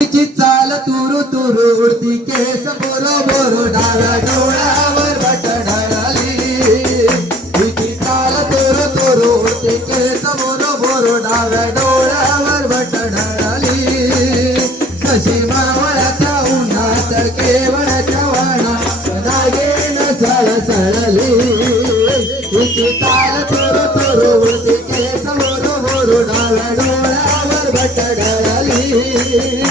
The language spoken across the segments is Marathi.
तिची चाल तुरु तुरु उडती केस बोरो बोरो डाव्या डोळ्यावर बट ढळली तिची चाल तुरु तुरु उडती केस बोरो बोरो डाव्या डोळ्यावर बट ढळली कशी मावळ्याच्या उन्हात केवळच्या वाणा नागेन सळसळली तिची चाल तुरु तुरु उडती केस बोरो बोरो डाव्या डोळ्यावर बट ढळली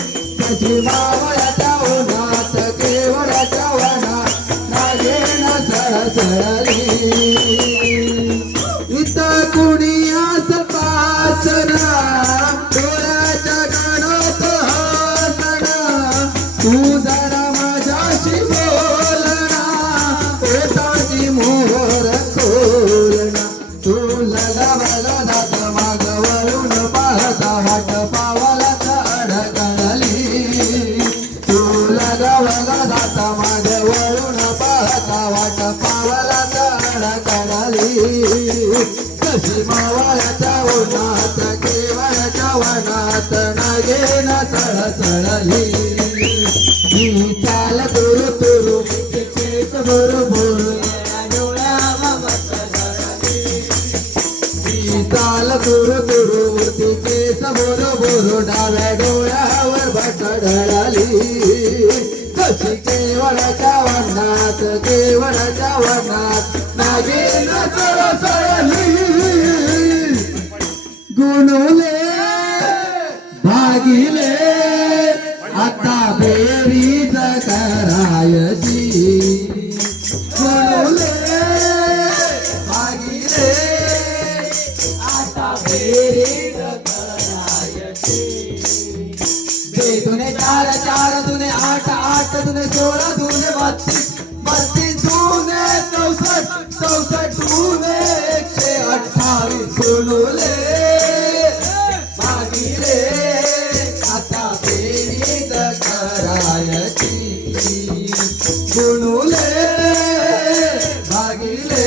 मावळ्याच्या उन्हात केवळच्या वनात नागेन तळ मी चाल तुरु तुरु केस बरोबर चाल तुरु तुरु वरती बरोबर डाव्या डोळ्यावर बट ढळाली कशी केवळच्या वनात नागेन गुणवले भागिले आता बेरीज करायची गुणवले भागिले आता करायची दुने चार चार दुने आठ आठ दुने सोळा दुने बत्तीस. गुणुले भागिले.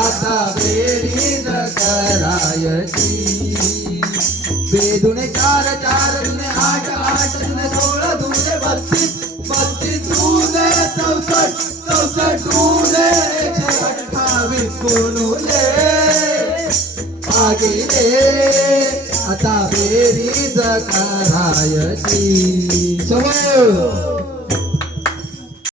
आता बेरीज करायची बेदुने चार चार दुने आठ आठ दुने सोळा दुने बत्तीस. बत्तीस दुने चौसष्ट चौसष्ट दुने एकशे अठ्ठावीस गुणुले भागिले आता बेरीज करायची समोर